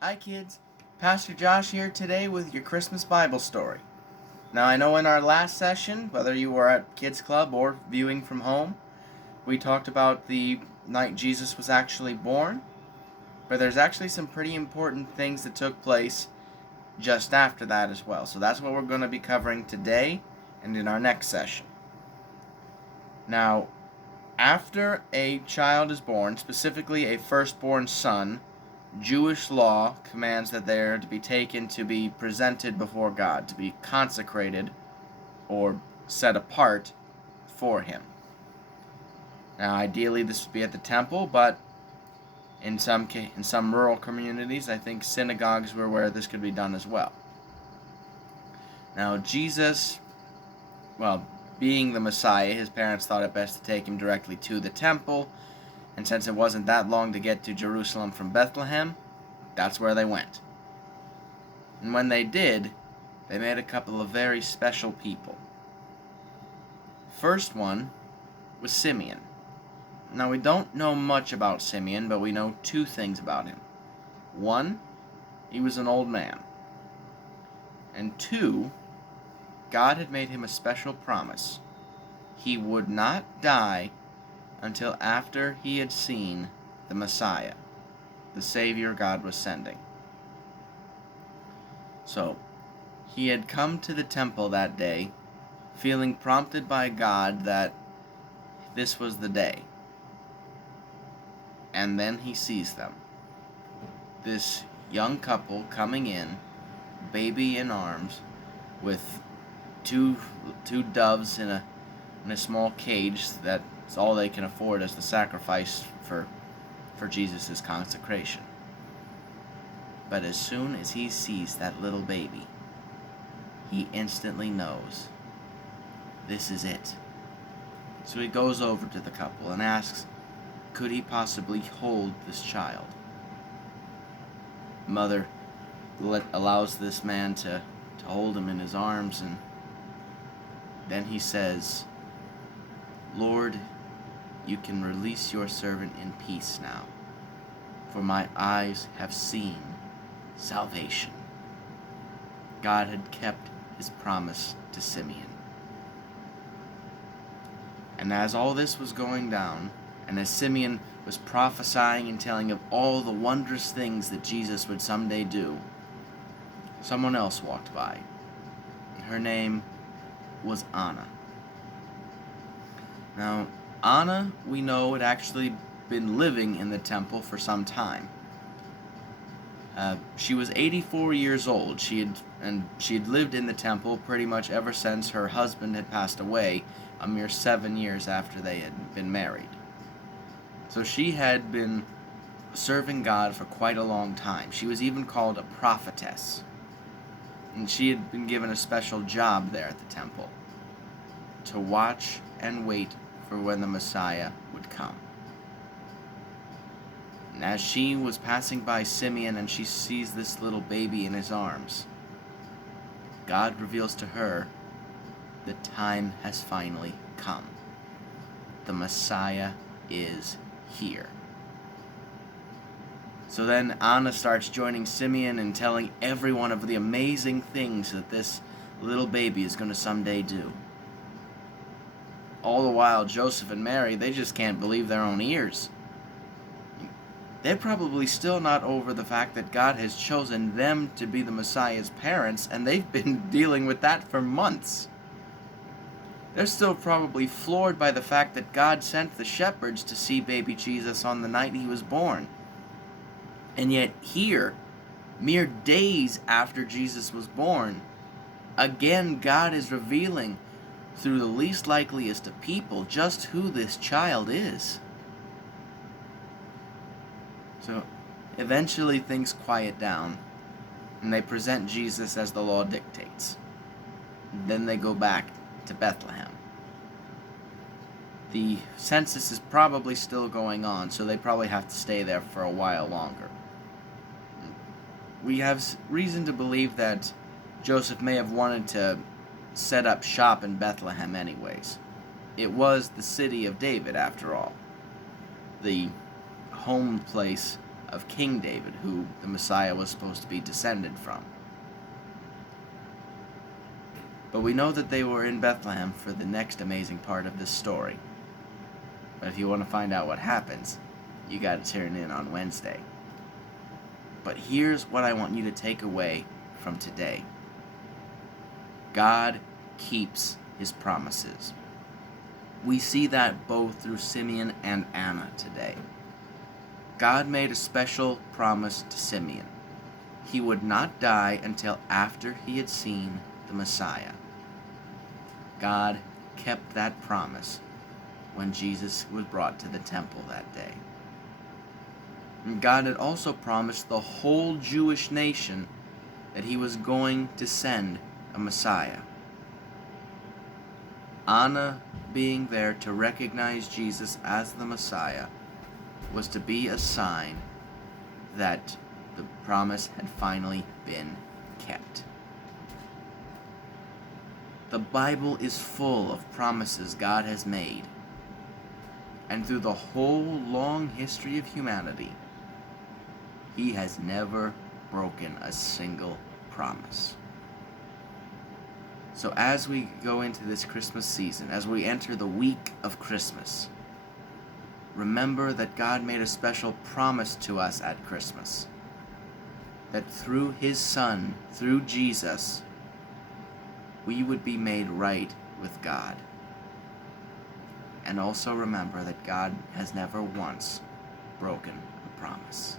Hi kids, Pastor Josh here today with your Christmas Bible story. Now I know in our last session, whether you were at Kids Club or viewing from home, we talked about the night Jesus was actually born, but there's actually some pretty important things that took place just after that as well. So that's what we're going to be covering today and in our next session. Now, after a child is born, specifically a firstborn son, Jewish law commands that they are to be taken to be presented before God, to be consecrated or set apart for Him. Now, ideally, this would be at the temple, but in some rural communities, I think synagogues were where this could be done as well. Now, Jesus, being the Messiah, his parents thought it best to take him directly to the temple. And since it wasn't that long to get to Jerusalem from Bethlehem, that's where they went. And when they did, they met a couple of very special people. First one was Simeon. Now, we don't know much about Simeon, but we know two things about him. One, he was an old man. And two, God had made him a special promise. He would not die until after he had seen the Messiah, the Savior God was sending. So, he had come to the temple that day, feeling prompted by God that this was the day. And then he sees them. This young couple coming in, baby in arms, with two doves in a small cage that's all they can afford as the sacrifice for Jesus' consecration. But as soon as he sees that little baby, he instantly knows this is it. So he goes over to the couple and asks, could he possibly hold this child? Mother allows this man to hold him in his arms, and then he says, Lord, you can release your servant in peace now, for my eyes have seen salvation. God had kept his promise to Simeon. And as all this was going down, and as Simeon was prophesying and telling of all the wondrous things that Jesus would someday do, someone else walked by. Her name was Anna. Now, Anna, we know, had actually been living in the temple for some time. She was 84 years old. She had lived in the temple pretty much ever since her husband had passed away, a mere 7 years after they had been married. So she had been serving God for quite a long time. She was even called a prophetess. And she had been given a special job there at the temple, to watch and wait for when the Messiah would come. And as she was passing by Simeon and she sees this little baby in his arms, God reveals to her the time has finally come. The Messiah is here. So then Anna starts joining Simeon and telling everyone of the amazing things that this little baby is going to someday do. All the while, Joseph and Mary, they just can't believe their own ears. They're probably still not over the fact that God has chosen them to be the Messiah's parents, and they've been dealing with that for months. They're still probably floored by the fact that God sent the shepherds to see baby Jesus on the night he was born. And yet here, mere days after Jesus was born, again God is revealing through the least likeliest of people just who this child is. So eventually things quiet down, and they present Jesus as the law dictates. Then they go back to Bethlehem. The census is probably still going on, so they probably have to stay there for a while longer. We have reason to believe that Joseph may have wanted to set up shop in Bethlehem anyways. It was the city of David, after all. The home place of King David, who the Messiah was supposed to be descended from. But we know that they were in Bethlehem for the next amazing part of this story. But if you want to find out what happens, you got to tune in on Wednesday. But here's what I want you to take away from today. God keeps his promises. We see that both through Simeon and Anna today. God made a special promise to Simeon. He would not die until after he had seen the Messiah. God kept that promise when Jesus was brought to the temple that day. And God had also promised the whole Jewish nation that he was going to send a Messiah. Anna being there to recognize Jesus as the Messiah was to be a sign that the promise had finally been kept. The Bible is full of promises God has made, and through the whole long history of humanity, he has never broken a single promise. So as we go into this Christmas season, as we enter the week of Christmas, remember that God made a special promise to us at Christmas, that through his Son, through Jesus, we would be made right with God. And also remember that God has never once broken a promise.